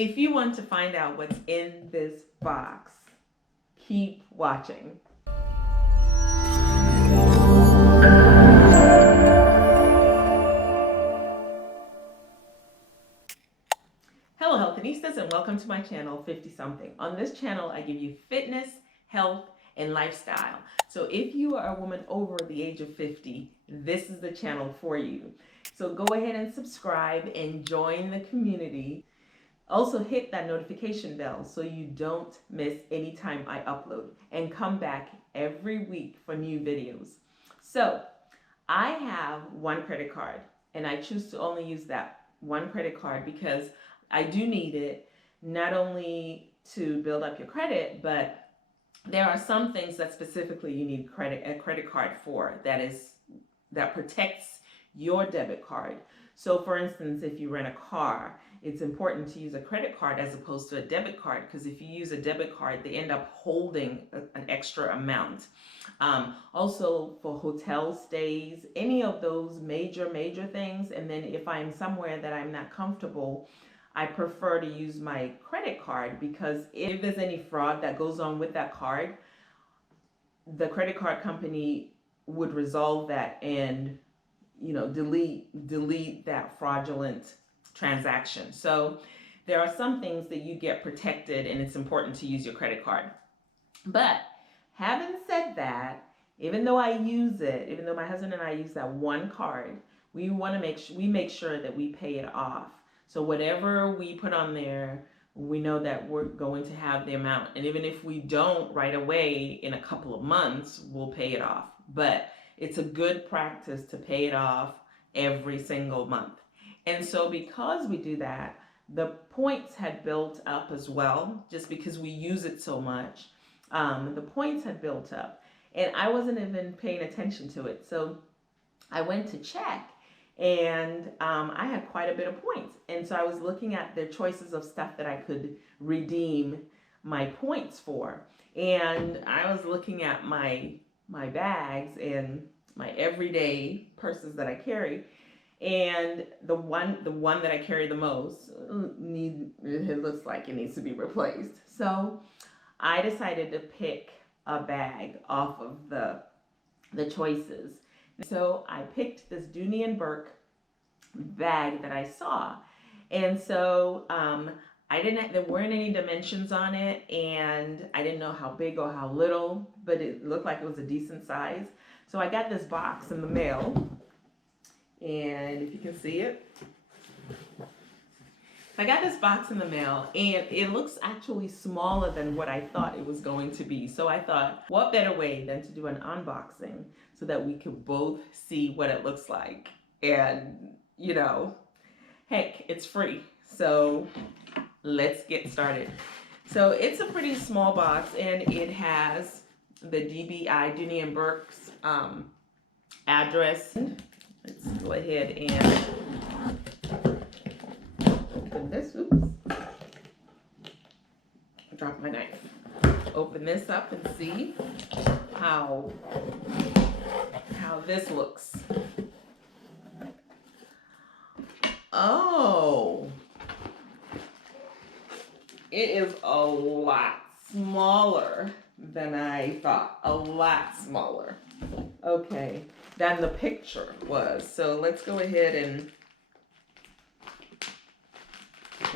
If you want to find out what's in this box, keep watching. Hello Healthinistas, and welcome to my channel 50 something. On this channel I give you fitness, health, and lifestyle. So if you are a woman over the age of 50, this is the channel for you. So go ahead and subscribe and join the community. Also hit that notification bell so you don't miss any time I upload, and come back every week for new videos. So I have one credit card and I choose to only use that one credit card because I do need it, not only to build up your credit, but there are some things that specifically you need a credit card for, that protects your debit card. So for instance, if you rent a car, it's important to use a credit card as opposed to a debit card, because if you use a debit card, they end up holding an extra amount. Also for hotel stays, any of those major things. And then if I'm somewhere that I'm not comfortable, I prefer to use my credit card, because if there's any fraud that goes on with that card, the credit card company would resolve that and delete that fraudulent transaction. So there are some things that you get protected, and it's important to use your credit card. But having said that, even though my husband and I use that one card, we want to make sure that we pay it off. So whatever we put on there, we know that we're going to have the amount. And even if we don't right away, in a couple of months, we'll pay it off. But it's a good practice to pay it off every single month. And so because we do that, the points had built up as well, just because we use it so much. The points had built up, and I wasn't even paying attention to it. So I went to check, and I had quite a bit of points. And so I was looking at their choices of stuff that I could redeem my points for. And I was looking at my bags and my everyday purses that I carry. And the one that I carry the most, it looks like it needs to be replaced. So I decided to pick a bag off of the choices. So I picked this Dooney & Bourke bag that I saw. And so there weren't any dimensions on it, and I didn't know how big or how little, but it looked like it was a decent size. So I got this box in the mail, and if you can see it, I got this box in the mail, and it looks actually smaller than what I thought it was going to be. So I thought, what better way than to do an unboxing so that we could both see what it looks like. And, heck, it's free. So let's get started. So it's a pretty small box, and it has the DBI, Dooney & Bourke's address. Let's go ahead and open this. Oops. Drop my knife. Open this up and see how this looks. Oh, it is a lot smaller than I thought. A lot smaller. Okay, than the picture was. So let's go ahead and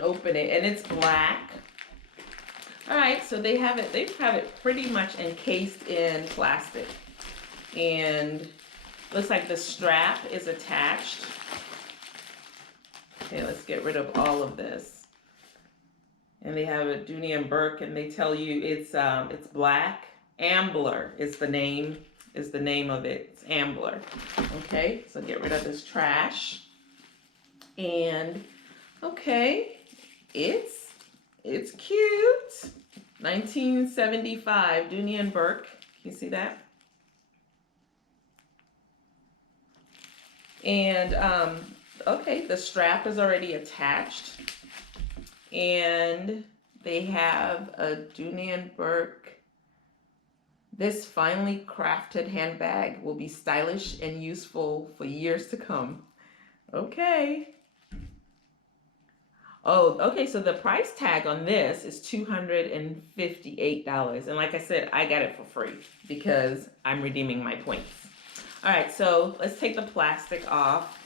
open it. And it's black. All right, so they have it pretty much encased in plastic. And looks like the strap is attached. Okay, let's get rid of all of this. And they have a Dooney & Bourke, and they tell you it's black. Ambler is the name of it. It's Ambler. Okay, so get rid of this trash. And okay, it's cute. 1975 Dooney & Bourke. Can you see that? And okay, the strap is already attached, and they have a Dooney & Bourke. This finely crafted handbag will be stylish and useful for years to come. Okay. Oh, okay. So the price tag on this is $258. And like I said, I got it for free because I'm redeeming my points. All right, so let's take the plastic off.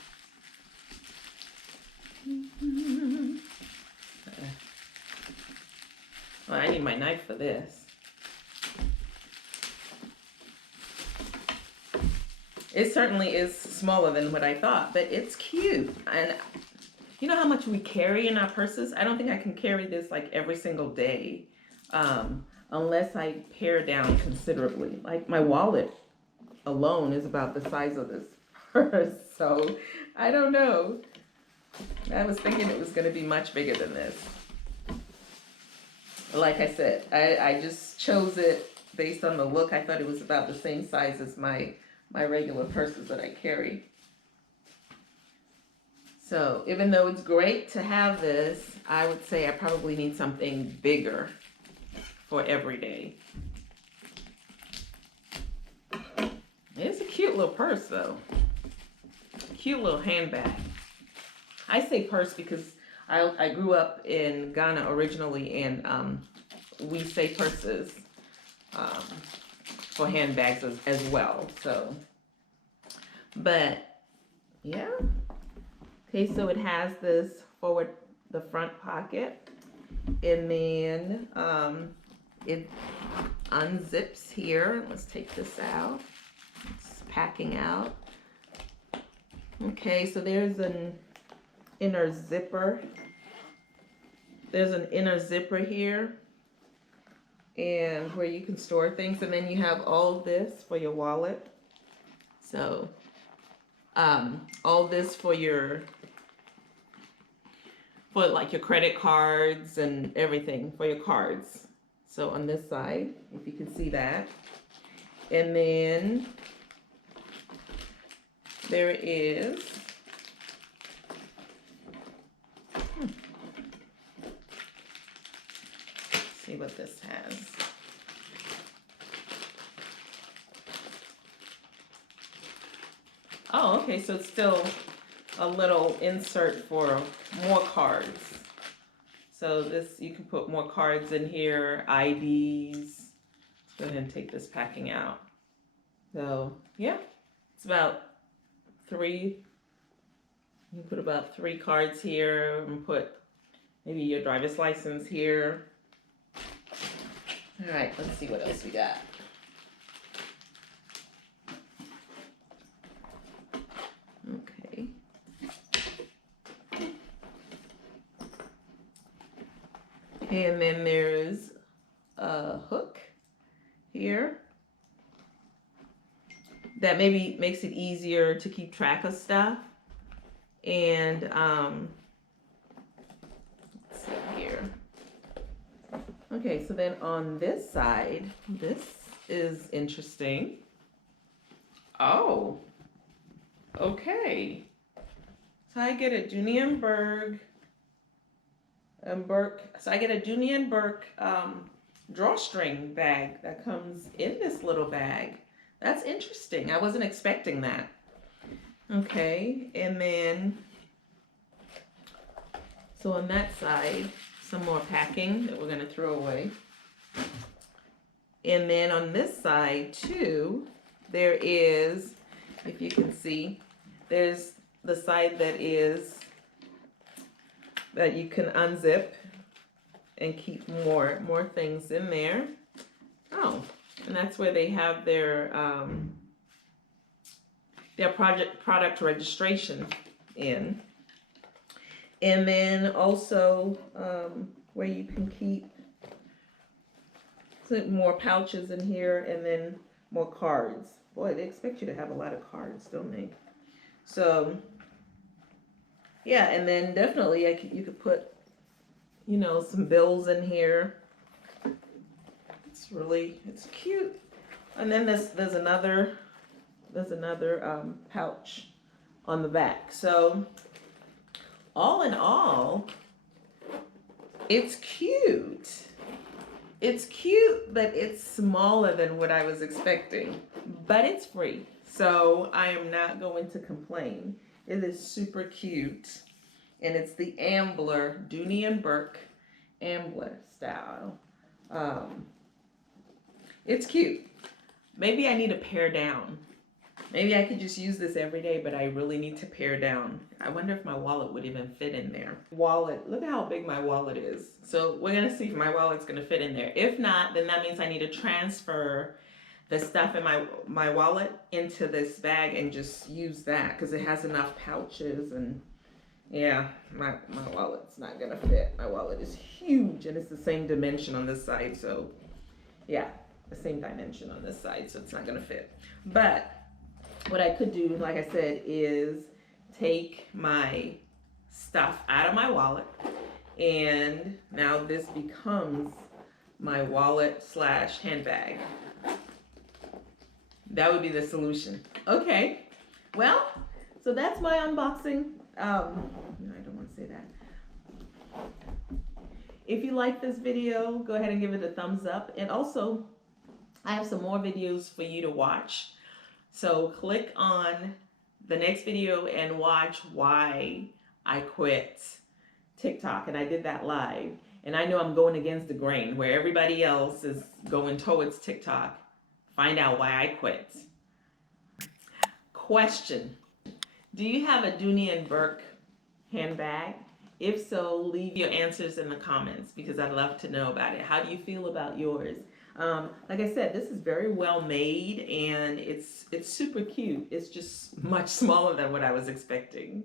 Well, I need my knife for this. It certainly is smaller than what I thought, but it's cute. And you know how much we carry in our purses? I don't think I can carry this like every single day, unless I pare down considerably. Like my wallet alone is about the size of this purse, so I don't know. I was thinking it was going to be much bigger than this. Like I said, I just chose it based on the look. I thought it was about the same size as my regular purses that I carry. So even though it's great to have this, I would say I probably need something bigger for every day. It's a cute little purse though. Cute little handbag. I say purse because I grew up in Ghana originally, and we say purses for handbags as well. So, but yeah. Okay, so it has this the front pocket, and then it unzips here. Let's take this out. It's packing out. Okay, so there's an inner zipper. There's an inner zipper here, and where you can store things, and then you have all this for your wallet. So all this for like your credit cards and everything for your cards. So on this side, if you can see that. And then there is see what this has. Oh, okay, so it's still a little insert for more cards. So this, you can put more cards in here, IDs. Let's go ahead and take this packing out. So yeah, it's about 3. You put about 3 cards here, and put maybe your driver's license here. All right, let's see what else we got. Okay. And then there's a hook here that maybe makes it easier to keep track of stuff. And let's see here. Okay, so then on this side, this is interesting. Oh, okay. So I get a Dooney and Bourke. So I get a Dooney and Bourke drawstring bag that comes in this little bag. That's interesting. I wasn't expecting that. Okay, and then so on that side, some more packing that we're gonna throw away. And then on this side too, there is, if you can see, there's the side that you can unzip and keep more things in there. Oh, and that's where they have their product registration in. And then also where you can keep more pouches in here, and then more cards. Boy, they expect you to have a lot of cards, don't they? So yeah, and then definitely you could put, some bills in here. It's cute. And then there's another pouch on the back. So all in all, it's cute. It's cute, but it's smaller than what I was expecting. But it's free, so I am not going to complain. It is super cute. and it's the Ambler, Dooney and Burke Ambler style. It's cute. Maybe I need to pare down. Maybe I could just use this every day, but I really need to pare down. I wonder if my wallet would even fit in there. Wallet, look at how big my wallet is. So we're gonna see if my wallet's gonna fit in there. If not, then that means I need to transfer the stuff in my wallet into this bag and just use that because it has enough pouches. And yeah, my wallet's not gonna fit. My wallet is huge and it's the same dimension on this side. So yeah, the same dimension on this side, so it's not gonna fit. But what I could do, like I said, is take my stuff out of my wallet, and now this becomes my wallet / handbag. That would be the solution. Okay, well, so that's my unboxing. No, I don't want to say that. If you like this video, go ahead and give it a thumbs up. And also, I have some more videos for you to watch. So click on the next video and watch why I quit TikTok. And I did that live. And I know I'm going against the grain where everybody else is going towards TikTok. Find out why I quit. Question. Do you have a Dooney and Burke handbag? If so, leave your answers in the comments because I'd love to know about it. How do you feel about yours? Like I said, this is very well made and it's super cute. It's just much smaller than what I was expecting.